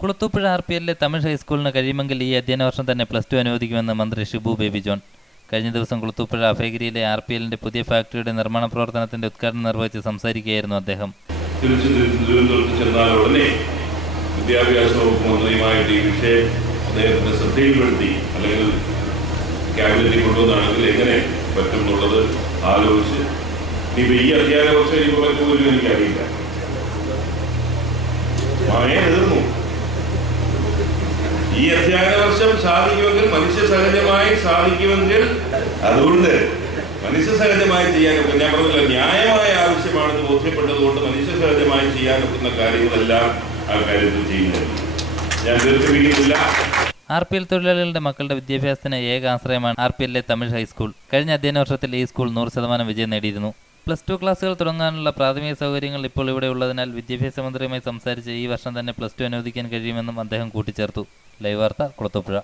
Kulathupuzha RPL Tamil ഹൈസ്കൂളിന് കഴിയുമെങ്കിൽ ഈ അധ്യയന വർഷം തന്നെ +2 അനുവദിക്കുമെന്ന് മന്ത്രി ഷിബു ബേബി ജോൺ. കഴിഞ്ഞ ദിവസം കുളത്തൂപ്പുഴ അഭയഗിരിയിലെ RPLന്റെ പുതിയ ഫാക്ടറിയുടെ നിർമ്മാണ പ്രവർത്തനത്തിന്റെ ഉദ്ഘാടനം നിർവഹിച്ച് സംസാരിക്കുകയായിരുന്നു അദ്ദേഹം. വിദ്യാഭ്യാസ വകുപ്പ് മന്ത്രിയുമായിട്ട് ഈ വിഷയം അദ്ദേഹത്തിന്റെ ശ്രദ്ധയിൽപ്പെടുത്തി അല്ലെങ്കിൽ ക്യാബിനറ്റിൽ കൊണ്ടുവന്നാണെങ്കിൽ എങ്ങനെ പറ്റും എന്നുള്ളത് ആലോചിച്ച് ഇനിയിപ്പോൾ ഈ അധ്യയന വർഷം എനിക്ക് പറ്റുപോലും എനിക്കറിയില്ല. എതിർന്നു ഈ അധ്യയന വർഷം സാധിക്കുമെങ്കിൽ മനുഷ്യസഹജമായി സാധിക്കുമെങ്കിൽ അതുകൊണ്ട് മനുഷ്യസഹജമായി ചെയ്യാനൊക്കെ ഞാൻ പറഞ്ഞില്ല, ന്യായമായ ആവശ്യമാണെന്ന് ബോധ്യപ്പെട്ടതുകൊണ്ട് മനുഷ്യസഹജമായി ചെയ്യാനൊക്കുന്ന കാര്യങ്ങളെല്ലാം ആ കാര്യത്തിൽ ചെയ്യുന്നത് ഞാൻ ദീർഘിപ്പിക്കുന്നില്ല. RPL തൊഴിലാളികളുടെ മക്കളുടെ വിദ്യാഭ്യാസത്തിന് ഏക ആശ്രയമാണ് RPL തമിഴ് ഹൈസ്കൂൾ. കഴിഞ്ഞ അധ്യയന വർഷത്തിൽ ഈ സ്കൂൾ 100% വിജയം നേടിയിരുന്നു. +2 ക്ലാസുകൾ തുടങ്ങാനുള്ള പ്രാഥമിക സൗകര്യങ്ങൾ ഇപ്പോൾ ഇവിടെ ഉള്ളതിനാൽ വിദ്യാഭ്യാസ മന്ത്രിയുമായി സംസാരിച്ച് ഈ വർഷം തന്നെ +2 അനുവദിക്കാൻ കഴിയുമെന്നും അദ്ദേഹം കൂട്ടിച്ചേർത്തു. ലൈവ് വാർത്ത, കുളത്തൂപ്പുഴ.